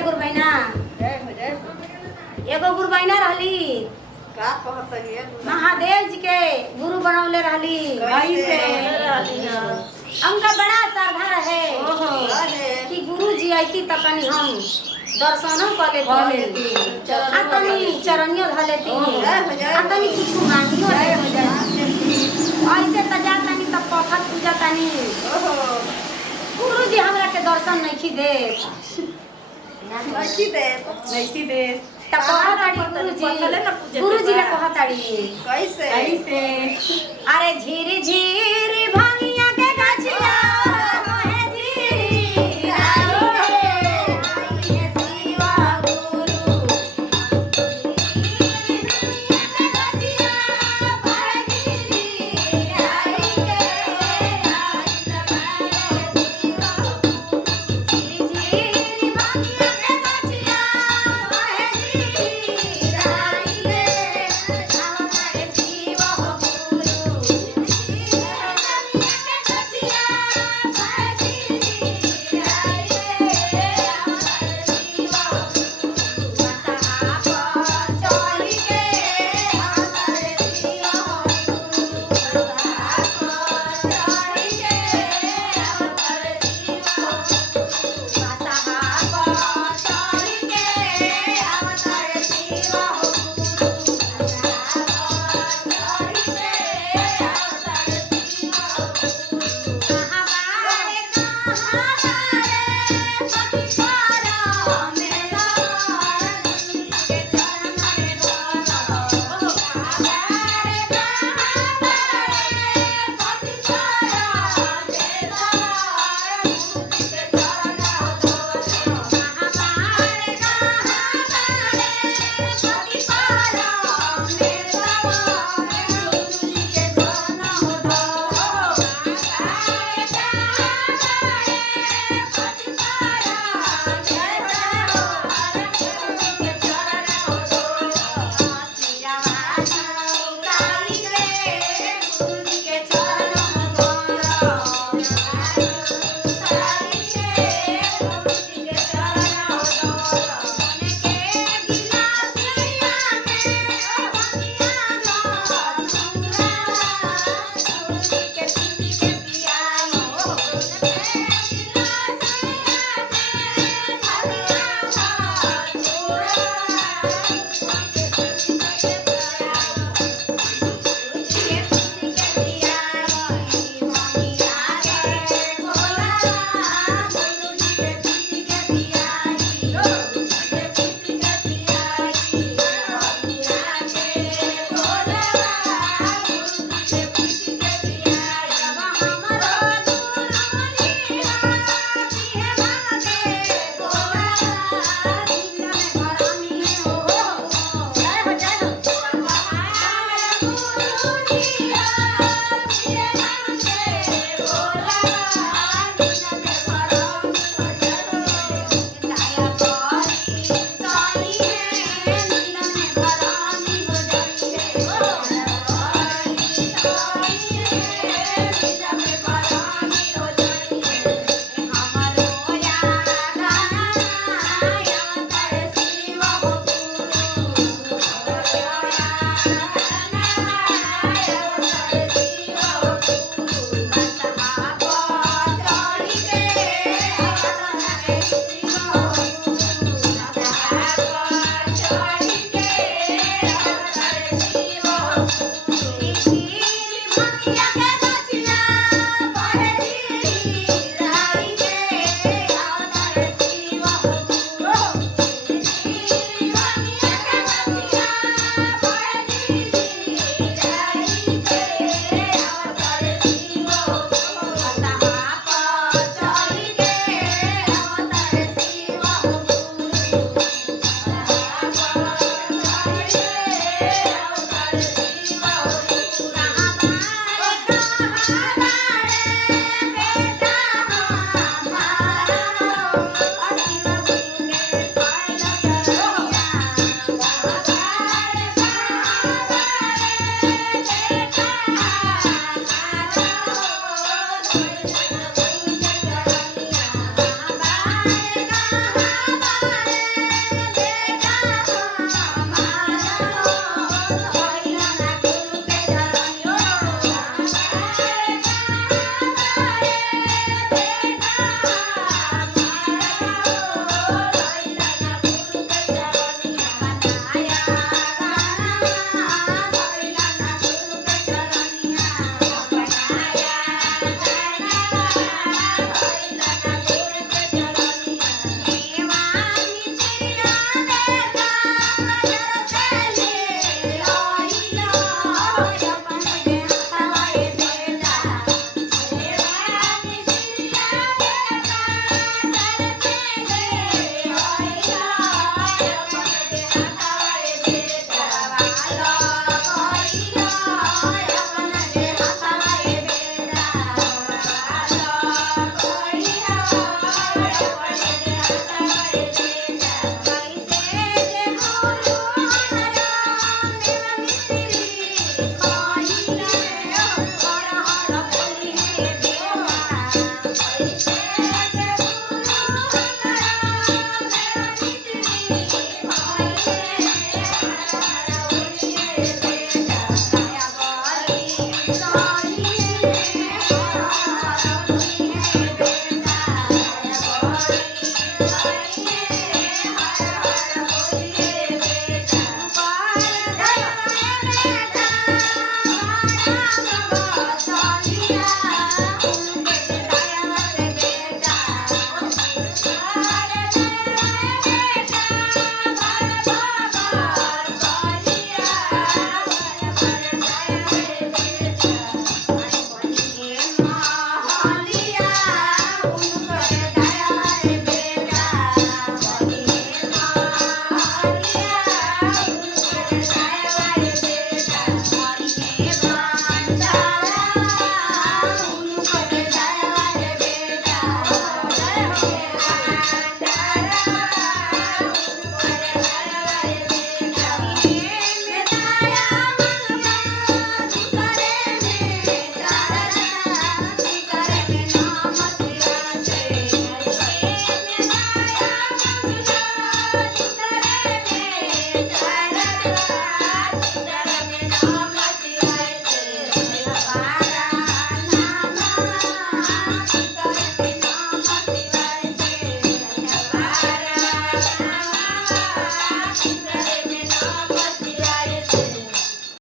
जय गुरु बहना एगो गुरु बहना रहली का कहतनी महादेव जी के गुरु बनौले रहली कैसे उनका बड़ा श्रद्धा रहे कि गुरु जी आती तक हम दर्शनों कर लेती तनी चरणियों धर लेती तनी कुछ मांगियो ऐसे त जातानी तब पखत पूजा तानी गुरु जी हमरा के दर्शन नहीं दे नहीं दे तब गुरु जी ने कहताड़ी कैसे अरे झीरी झीरी भांगिया के गाछिया मोहे झीरी आई के शिवा गुरु झीरी भांगिया के गाछिया मोहे झीरी आई के झीरी भांगिया के गाछिया मोहे झीरी आई के हमारे शिवा गुरु झीरी भांगिया के गाछिया